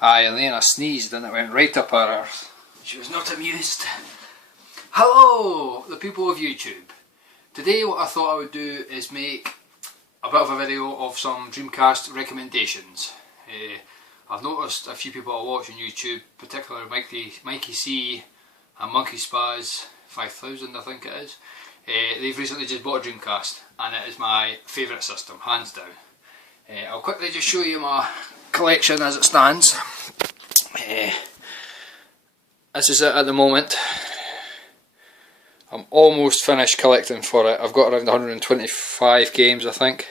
Aye, and then I sneezed and it went right up her arse. She was not amused. Hello, the people of YouTube. Today what I thought I would do is make a bit of a video of some Dreamcast recommendations. I've noticed a few people I watch on YouTube, particularly Mikey C and Monkey Spaz 5000 I think it is. They've recently just bought a Dreamcast and it is my favourite system, hands down. I'll quickly just show you my collection as it stands. This is it at the moment. I'm almost finished collecting for it. I've got around 125 games I think,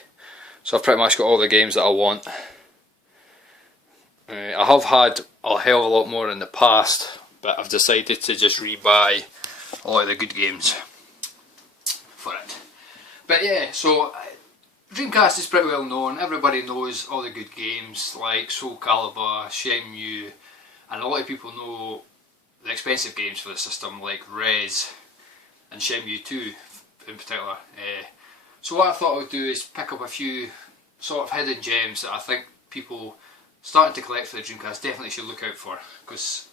so I've pretty much got all the games that I want. I have had a hell of a lot more in the past, but I've decided to just rebuy a lot of the good games for it. But yeah, so Dreamcast is pretty well known. Everybody knows all the good games like Soul Calibur, Shenmue, and a lot of people know the expensive games for the system like Rez and Shenmue 2 in particular. So what I thought I would do is pick up a few sort of hidden gems that I think people starting to collect for the Dreamcast definitely should look out for, because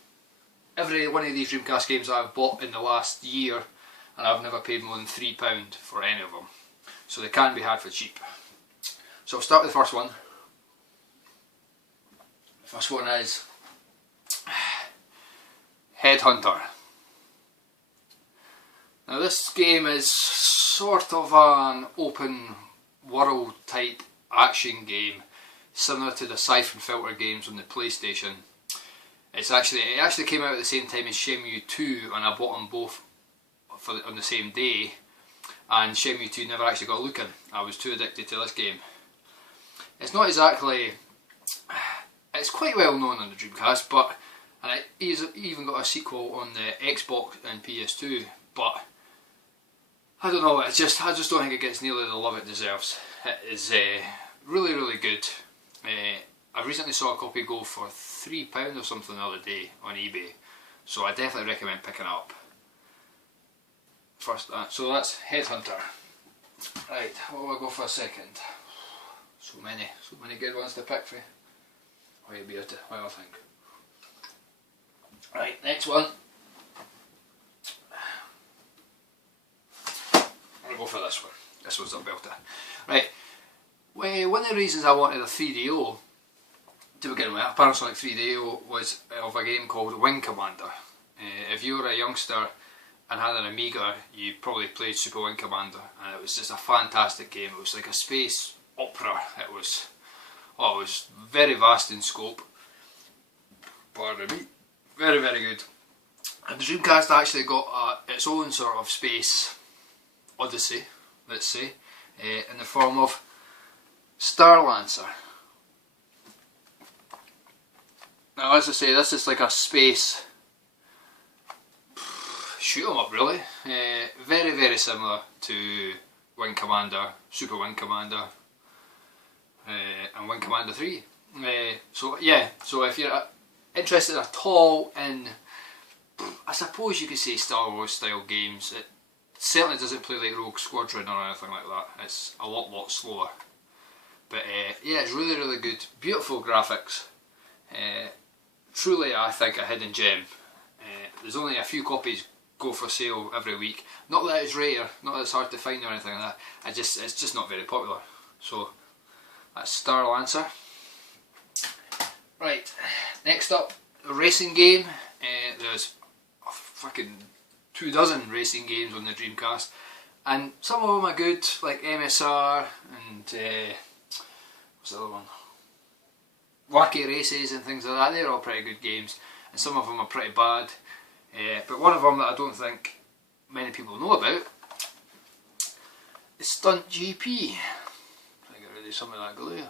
every one of these Dreamcast games I've bought in the last year and I've never paid more than £3 for any of them. So they can be had for cheap. So I'll start with the first one. The first one is Headhunter. Now this game is sort of an open world type action game, similar to the Siphon Filter games on the PlayStation. It actually came out at the same time as Shenmue 2 and I bought them both on the same day. And Shenmue 2 never actually got a look in. I was too addicted to this game. It's not exactly... It's quite well known on the Dreamcast, but and it even got a sequel on the Xbox and PS2, but I don't know, I just don't think it gets nearly the love it deserves. It is really, really good. I recently saw a copy go for £3 or something the other day on eBay, so I definitely recommend picking it up. First, so that's Headhunter. Right, what will I go for second? So many good ones to pick for. What do you think? Right, next one. I'm going to go for this one. This one's a belter. Right, well, one of the reasons I wanted a 3DO to begin with, a Panasonic 3DO, was of a game called Wing Commander. If you were a youngster and had an Amiga, you probably played Super Wing Commander, and it was just a fantastic game. It was like a space opera. It was very vast in scope. Pardon me. Very, very good. And the Dreamcast actually got its own sort of space odyssey, let's say, in the form of Starlancer. Now, as I say, this is like a space shoot 'em up, really. Very, very similar to Wing Commander, Super Wing Commander, and Wing Commander 3. So yeah, so if you're interested at all in, I suppose you could say Star Wars style games, it certainly doesn't play like Rogue Squadron or anything like that. It's a lot slower. But yeah, it's really, really good. Beautiful graphics. Truly, I think, a hidden gem. There's only a few copies go for sale every week. Not that it's rare, not that it's hard to find or anything like that. It's just not very popular. So that's Starlancer. Right, next up, a racing game. There's a fucking 24 racing games on the Dreamcast, and some of them are good, like MSR and what's the other one? Wacky Races and things like that. They're all pretty good games, and some of them are pretty bad. But one of them that I don't think many people know about is Stunt GP. I get rid of some of that glue.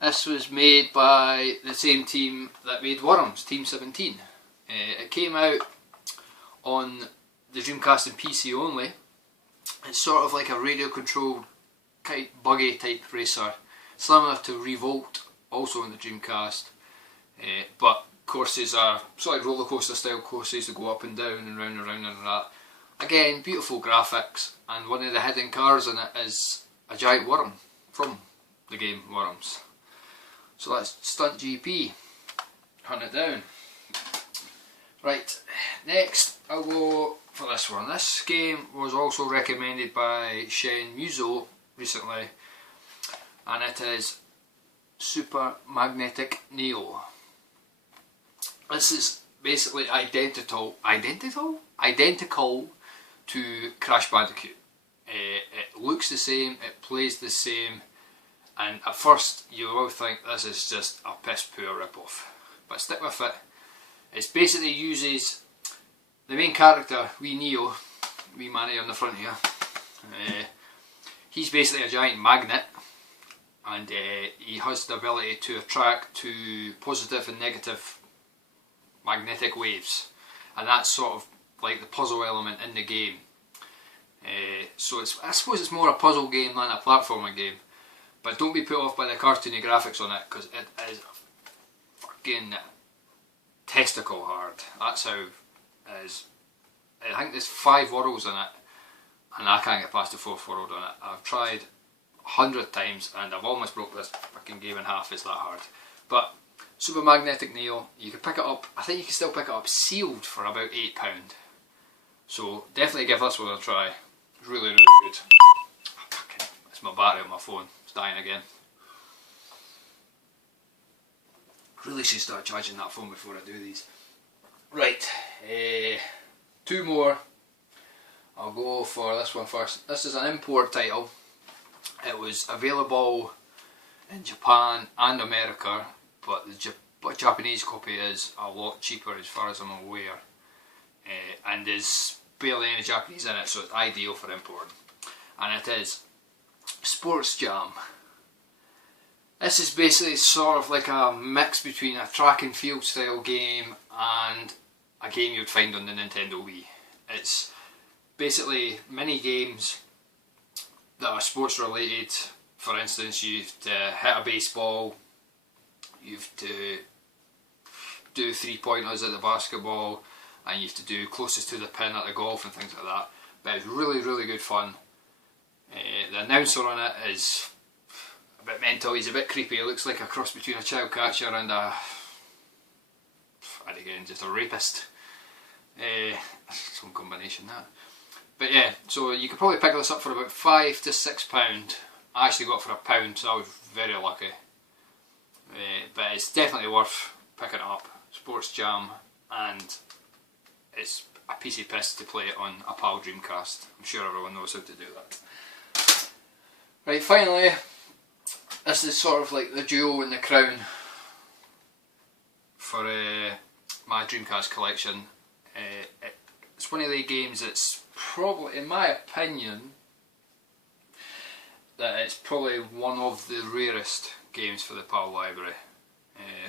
This was made by the same team that made Worms, Team 17. It came out on the Dreamcast and PC only. It's sort of like a radio controlled buggy type racer, similar to Revolt, also on the Dreamcast, but courses are sort of like roller coaster style courses that go up and down and round and round and that. Again, beautiful graphics, and one of the hidden cars in it is a giant worm from the game Worms. So that's Stunt GP. Hunt it down. Right, next I'll go for this one. This game was also recommended by Shen Muzo recently, and it is Super Magnetic Neo. This is basically identical to Crash Bandicoot. It looks the same, it plays the same, and at first you will think this is just a piss poor rip-off. But stick with it. It basically uses the main character, wee Neo, wee Manny on the front here. He's basically a giant magnet, and he has the ability to attract to positive and negative magnetic waves, and that's sort of like the puzzle element in the game. So I suppose it's more a puzzle game than a platformer game, but don't be put off by the cartoony graphics on it, because it is fucking testicle hard. That's how it is. I think there's 5 worlds in it, and I can't get past the 4th world on it. I've tried 100 times and I've almost broke this fucking game in half. It's that hard. But Super Magnetic Neo, you can pick it up, I think you can still pick it up sealed for about £8. So definitely give this one a try. It's really, really good. Fucking, it's my battery on my phone. It's dying again. Really should start charging that phone before I do these. Right, 2 more. I'll go for this one first. This is an import title. It was available in Japan and America, but the Japanese copy is a lot cheaper as far as I'm aware, and there's barely any Japanese in it, so it's ideal for import. And it is Sports Jam. This is basically sort of like a mix between a track and field style game and a game you'd find on the Nintendo Wii. It's basically mini games that are sports related. For instance, you have to hit a baseball, you have to do 3-pointers at the basketball, and you have to do closest to the pin at the golf and things like that. But it's really, really good fun. The announcer on it is a bit mental. He's a bit creepy. He looks like a cross between a child catcher and and again, just a rapist. Some combination that. But yeah, so you could probably pick this up for about £5 to £6. I actually got it for £1, so I was very lucky. But it's definitely worth picking it up. Sports Jam, and it's a piece of piss to play it on a PAL Dreamcast. I'm sure everyone knows how to do that. Right, finally, this is sort of like the jewel in the crown for my Dreamcast collection. It's one of the games that's probably, in my opinion, that it's probably one of the rarest games for the PAL library,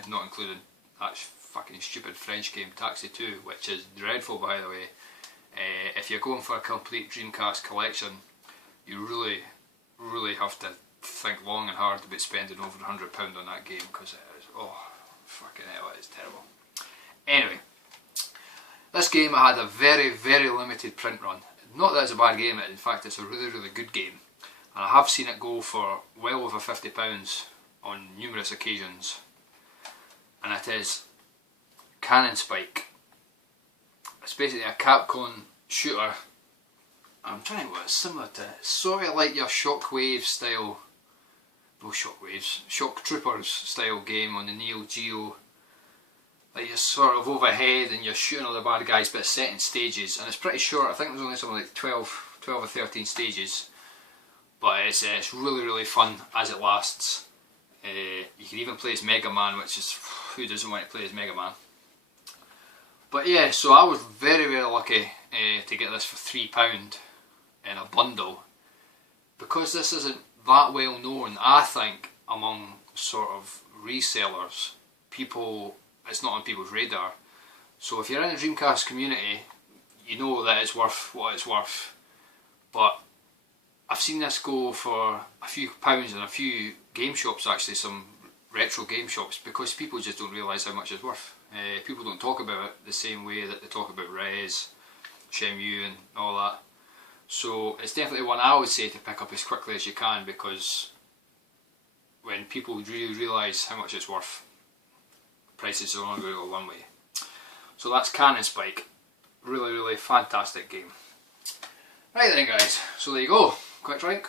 not including that fucking stupid French game Taxi 2, which is dreadful by the way. If you're going for a complete Dreamcast collection, you really have to think long and hard about spending over £100 on that game, because it is, oh fucking hell, it is terrible. Anyway, this game I had a very, very limited print run. Not that it's a bad game, in fact it's a really, really good game. And I have seen it go for well over £50 on numerous occasions. And it is Cannon Spike. It's basically a Capcom shooter. I'm trying to think what it's similar to. It's sort of like your Shockwave style, no Shockwaves, Shock Troopers style game on the Neo Geo. Like you're sort of overhead and you're shooting all the bad guys, but it's set in stages, and it's pretty short. I think there's only something like 12 or 13 stages, but it's really, really fun as it lasts. You can even play as Mega Man, which is, who doesn't want to play as Mega Man? But yeah, so I was very, very lucky to get this for £3 in a bundle, because this isn't that well known, I think, among sort of resellers. People, it's not on people's radar. So if you're in the Dreamcast community, you know that it's worth what it's worth. But I've seen this go for a few pounds in a few game shops, actually, some retro game shops, because people just don't realise how much it's worth. People don't talk about it the same way that they talk about Res, Shenmue and all that. So it's definitely one I would say to pick up as quickly as you can, because when people really realise how much it's worth, prices are only going to go one way. So that's Cannon Spike. Really, really fantastic game. Right then guys, so there you go. Quick drink.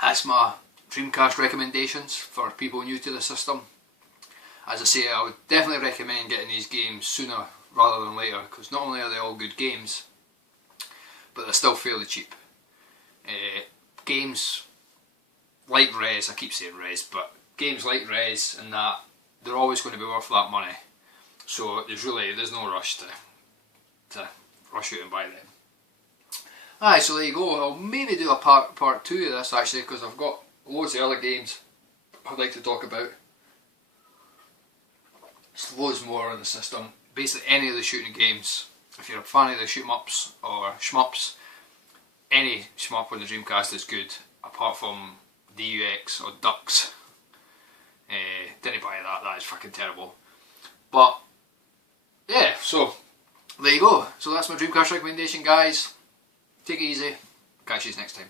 That's my Dreamcast recommendations for people new to the system. As I say, I would definitely recommend getting these games sooner rather than later, because not only are they all good games, but they're still fairly cheap. Games like Res, I keep saying Res, but games like Res and that, they're always going to be worth that money. So there's no rush to rush out and buy them. Alright, so there you go. I'll maybe do a part 2 of this actually, because I've got loads of other games I'd like to talk about. There's loads more on the system. Basically any of the shooting games. If you're a fan of the shoot 'em ups or shmups, any shmup on the Dreamcast is good, apart from DUX or Ducks. Didn't buy that, that is fucking terrible. But yeah, so there you go. So that's my Dreamcast recommendation, guys. Take it easy. Catch you next time.